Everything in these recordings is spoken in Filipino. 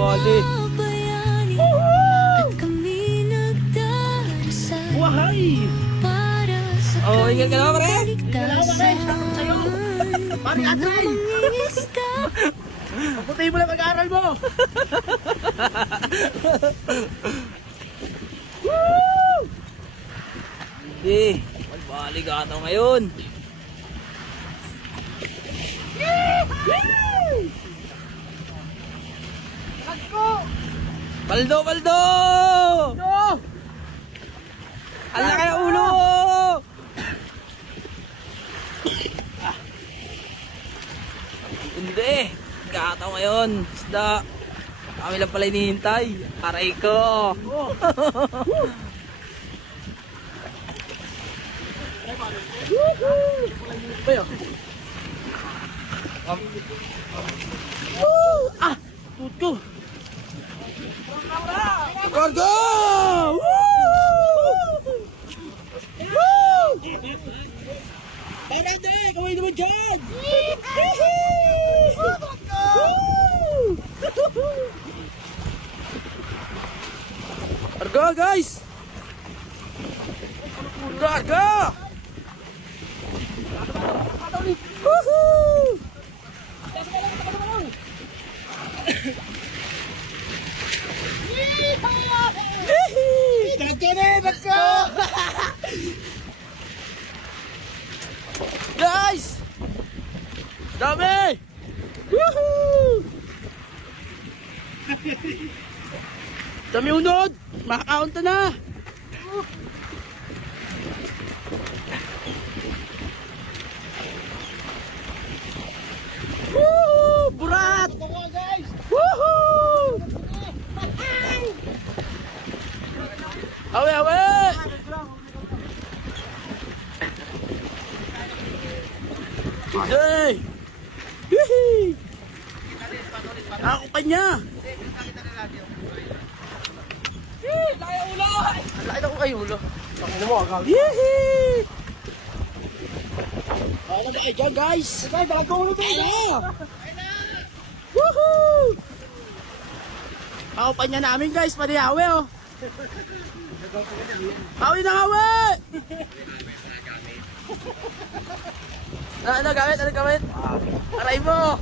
Bali. Wahay! Oh, ingat ka naman, pre! Pari atay! Pagputay mo lang pag-aaral mo! Hindi. Magbalik ata ngayon. Baldo! Baldo! Ang laki ng ulo! Hindi. Gataw ngayon. Isda. Kami lang pala hinihintay. Aray ko. Ah! Tuto! Cargo! Para de! Kamay naman dyan! Cargo, guys! Cargo! Woohoo! Dagka na! Dagka! Guys! Dami! Woohoo! Dami unod! Makakaunta na! Woohoo! Burat! Woohoo! Awe, awe! Hey! Hihi! Ako kanya! Laya ulo! Laki na ko kayo ulo. Ano mo agad? Hihi! Ano ba kayo dyan guys? Ay, dalag ko ulo tayo! Woohoo! Ako pa niya namin guys, panihawi oh! Hawi na hawi! Ano gamit? Ano gamit? Aray mo!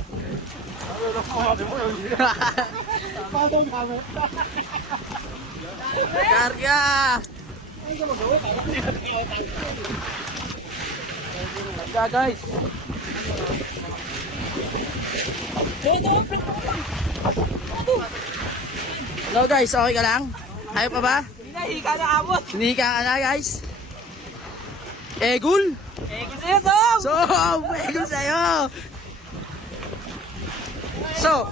Paano gamit? Karga! Karga guys! Hello guys, okay ka lang? Ayaw pa ba? Hinahi ka na abot! Sinika ka na guys? Egul? Gusto nyo, Tom! So, egul sa'yo! So,